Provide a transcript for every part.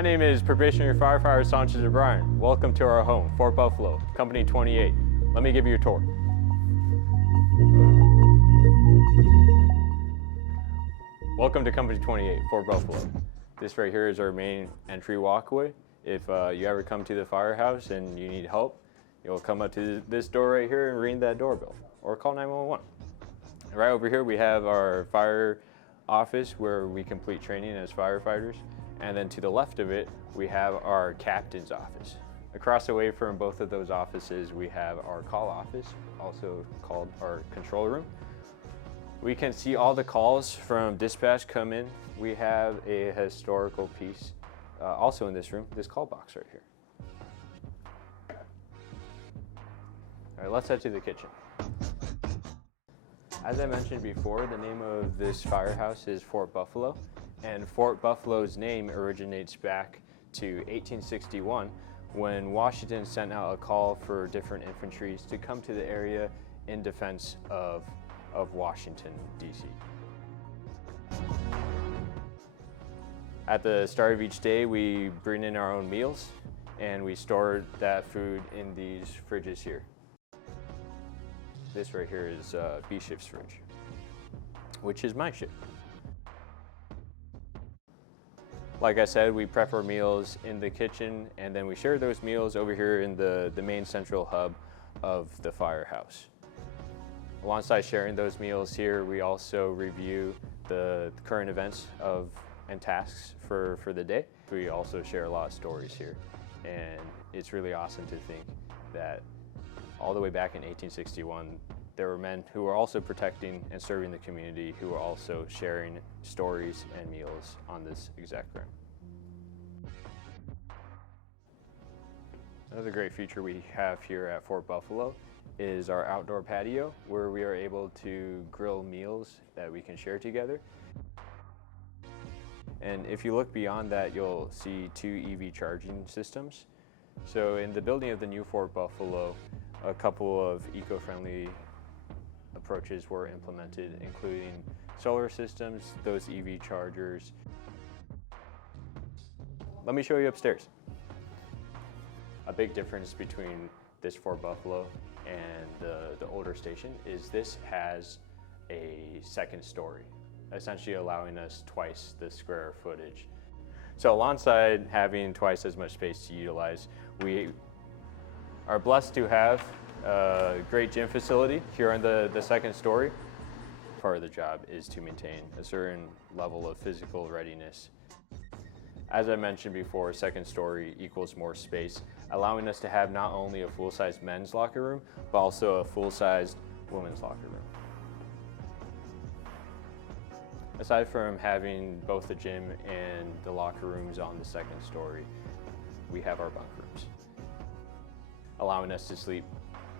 My name is Probationary Firefighter O'Brien. Welcome to our home, Fort Buffalo, Company 28. Let me give you a tour. Welcome to Company 28, Fort Buffalo. This right here is our main entry walkway. If you ever come to the firehouse and you need help, you'll come up to this door right here and ring that doorbell or call 911. Right over here we have our fire office where we complete training as firefighters. And then to the left of it, we have our captain's office. Across the way from both of those offices, we have our call office, also called our control room. We can see all the calls from dispatch come in. We have a historical piece also in this room, this call box right here. All right, let's head to the kitchen. As I mentioned before, the name of this firehouse is Fort Buffalo. And Fort Buffalo's name originates back to 1861 when Washington sent out a call for different infantry to come to the area in defense of Washington, D.C. At the start of each day, we bring in our own meals and we store that food in these fridges here. This right here is B shift's fridge, which is my shift. Like I said, we prep our meals in the kitchen and then we share those meals over here in the main central hub of the firehouse. Alongside sharing those meals here, we also review the current events and tasks for the day. We also share a lot of stories here, and it's really awesome to think that all the way back in 1861, there were men who were also protecting and serving the community who were also sharing stories and meals on this exact room. Another great feature we have here at Fort Buffalo is our outdoor patio, where we are able to grill meals that we can share together. And if you look beyond that, you'll see 2 EV charging systems. So in the building of the new Fort Buffalo, a couple of eco-friendly approaches were implemented, including solar systems, those EV chargers. Let me show you upstairs. A big difference between this Fort Buffalo and the older station is this has a second story, essentially allowing us twice the square footage. So alongside having twice as much space to utilize, we are blessed to have a great gym facility here on the second story. Part of the job is to maintain a certain level of physical readiness. As I mentioned before, second story equals more space, allowing us to have not only a full-size men's locker room, but also a full-sized women's locker room. Aside from having both the gym and the locker rooms on the second story, we have our bunk rooms, allowing us to sleep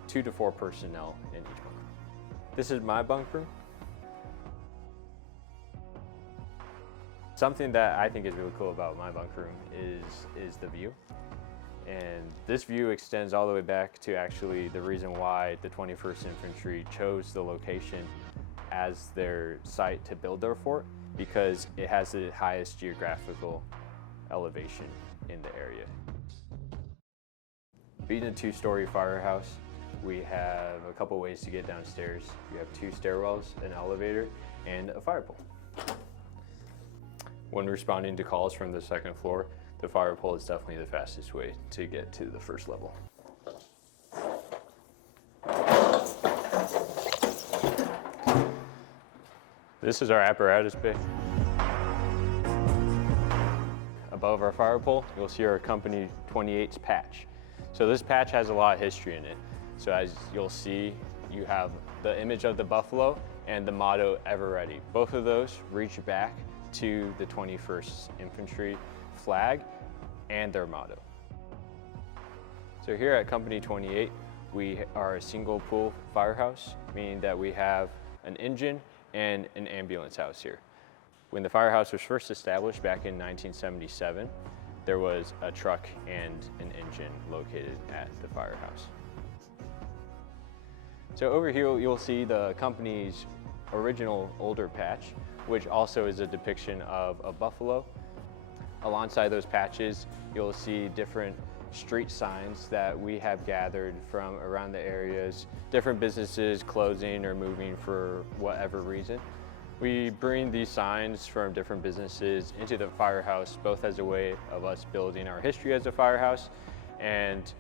2 to 4 personnel in each bunk room. This is my bunk room. Something that I think is really cool about my bunk room is the view. And this view extends all the way back to actually the reason why the 21st Infantry chose the location as their site to build their fort, because it has the highest geographical elevation in the area. Being a 2-story firehouse, we have a couple ways to get downstairs. We have 2 stairwells, an elevator, and a fire pole. When responding to calls from the second floor, the fire pole is definitely the fastest way to get to the first level. This is our apparatus bay. Above our fire pole, you'll see our Company 28's patch. So this patch has a lot of history in it. So as you'll see, you have the image of the buffalo and the motto, "Ever Ready." Both of those reach back to the 21st Infantry flag and their motto. So here at Company 28, we are a single pool firehouse, meaning that we have an engine and an ambulance house here. When the firehouse was first established back in 1977, there was a truck and an engine located at the firehouse. So over here, you'll see the company's original older patch, which also is a depiction of a buffalo. Alongside those patches, you'll see different street signs that we have gathered from around the areas, different businesses closing or moving for whatever reason. We bring these signs from different businesses into the firehouse, both as a way of us building our history as a firehouse and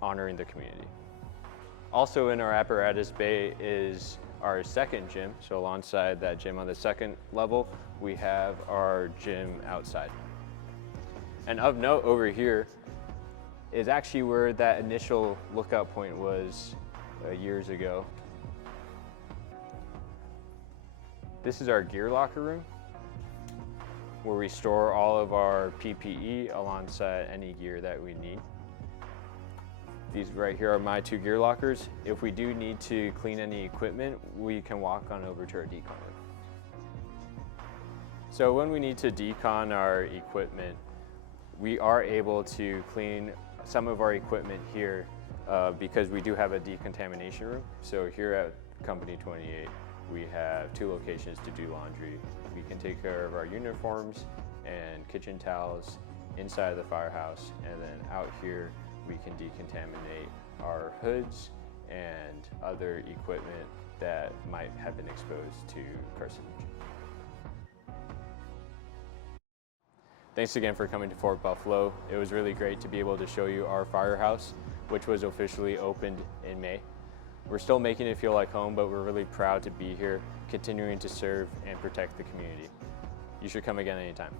honoring the community. Also in our apparatus bay is our second gym. So alongside that gym on the second level, we have our gym outside. And of note over here is actually where that initial lookout point was years ago. This is our gear locker room, where we store all of our PPE alongside any gear that we need. These right here are my 2 gear lockers. If we do need to clean any equipment, we can walk on over to our decon room. So when we need to decon our equipment, we are able to clean some of our equipment here because we do have a decontamination room. So here at Company 28, we have 2 locations to do laundry. We can take care of our uniforms and kitchen towels inside the firehouse, and then out here we can decontaminate our hoods and other equipment that might have been exposed to carcinogen. Thanks again for coming to Fort Buffalo. It was really great to be able to show you our firehouse, which was officially opened in May. We're still making it feel like home, but we're really proud to be here, continuing to serve and protect the community. You should come again anytime.